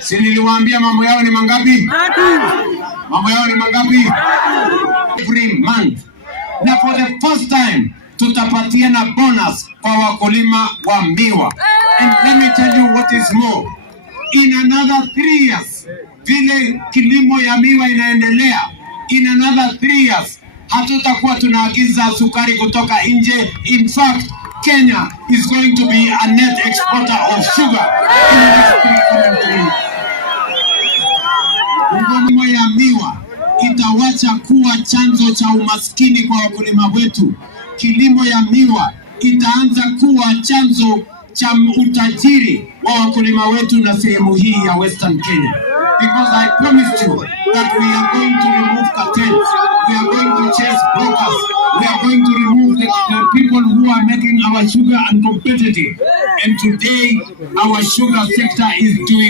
Si niliwaambia mambo yao ni mangapi? Mambo yao ni mangapi? Every month. Na for the first time tutapatiana bonus kwa wakulima wa miwa. And let me tell you what is more. In another 3 years, vile kilimo ya miwa inaendelea, in another 3 years, hatutakuwa tunaagiza sukari kutoka nje. In fact, Kenya is going to be a net exporter of sugar in the next 3 years. Kilimo ya miwa itawacha kuwa chanzo cha umaskini kwa wakulima wetu. Kilimo ya miwa itaanza kuwa chanzo cha utajiri wa wakulima wetu na sehemu hii ya Western Kenya. Because I promised you that we are going to remove cartels, we are going to chase brokers, we are going to remove the people who are making our sugar uncompetitive. And today, our sugar sector is doing